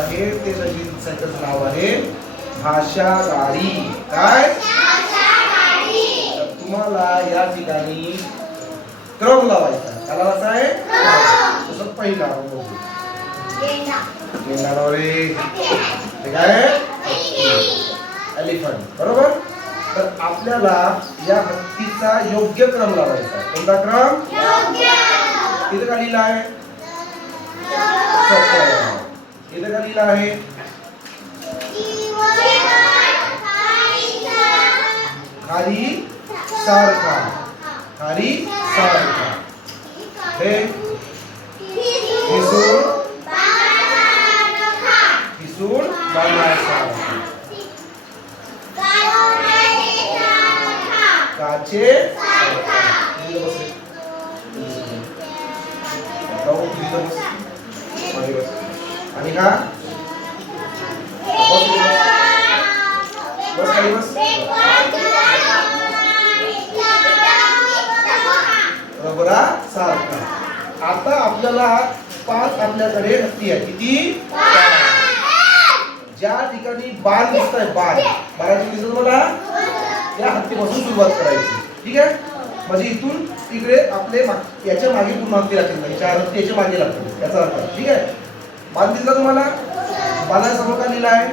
आहे ते लगीन त्याचं नाव आहे भाषा गाडी. काय तर तुम्हाला या ठिकाणी क्रम लावायचा. त्याला कसं आहे तसं पहिला काय एलिफंट बरोबर. तर आपल्याला या हत्तीचा योग्य क्रम लावायचा. कोणता क्रम? इथं का लिहिला आहे? इथं का लिहिला आहे? खाली सारखा. खाली सारखा. हे हिसून बाणासारखा. काचे आणि हा बस खाली बस. रबरा सारखा. आता आपल्याला 5 आपल्याकडे हत्ती आहे. किती? ज्या ठिकाणी बाण दिसतंय बाण बाणाची दिसत मला या हत्तीपासून सुरुवात करायची. ठीक आहे. म्हणजे इथून तिकडे आपले याच्या मागे पूर्ण हत्ती लागतील. 4 हत्ती याच्या मागे लागतील याचा अर्थ. ठीक आहे. बाण दिसला तुम्हाला? बाणासमोर का लिहिला आहे?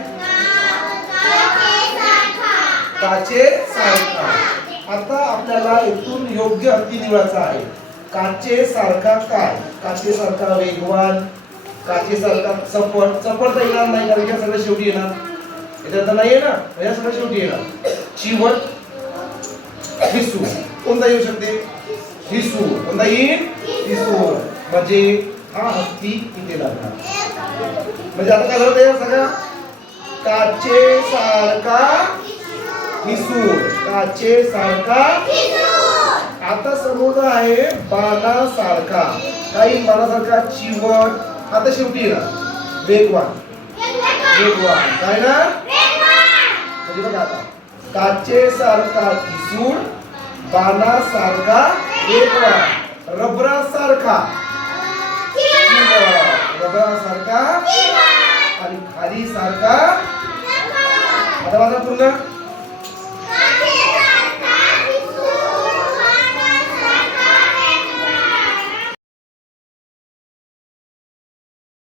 काचे सारखा. आता आपल्याला इथून योग्य हत्ती निवडायचा आहे. काचे सारखा काय? काचे सारखा वेगवान, काचे सारखा चपळ. चपळ तर येणार नाही कारण या सगळं शेवटी येणार. याच्यात नाही येणार या सगळं शेवटी येणार. चिवट हिसू कोणता येऊ शकते? हिसू कोणता येईल? हिसू. म्हणजे हा हत्ती इथे लागणार. म्हणजे आता काय झालं सगळं? काचे सारखा हिसू. काचे सारखा. आता समोर आहे बाणासारखा. काही बाणासारखा चिवट. आता शेवटी येणार वेगवान. वेगवान काय ना? म्हणजे बघा आता काचे सारखा ठिसूळ, बाणासारखा वेगवान, रबरासारखा रबरासारखा आणि खाली सारखा. आता माझा पूर्ण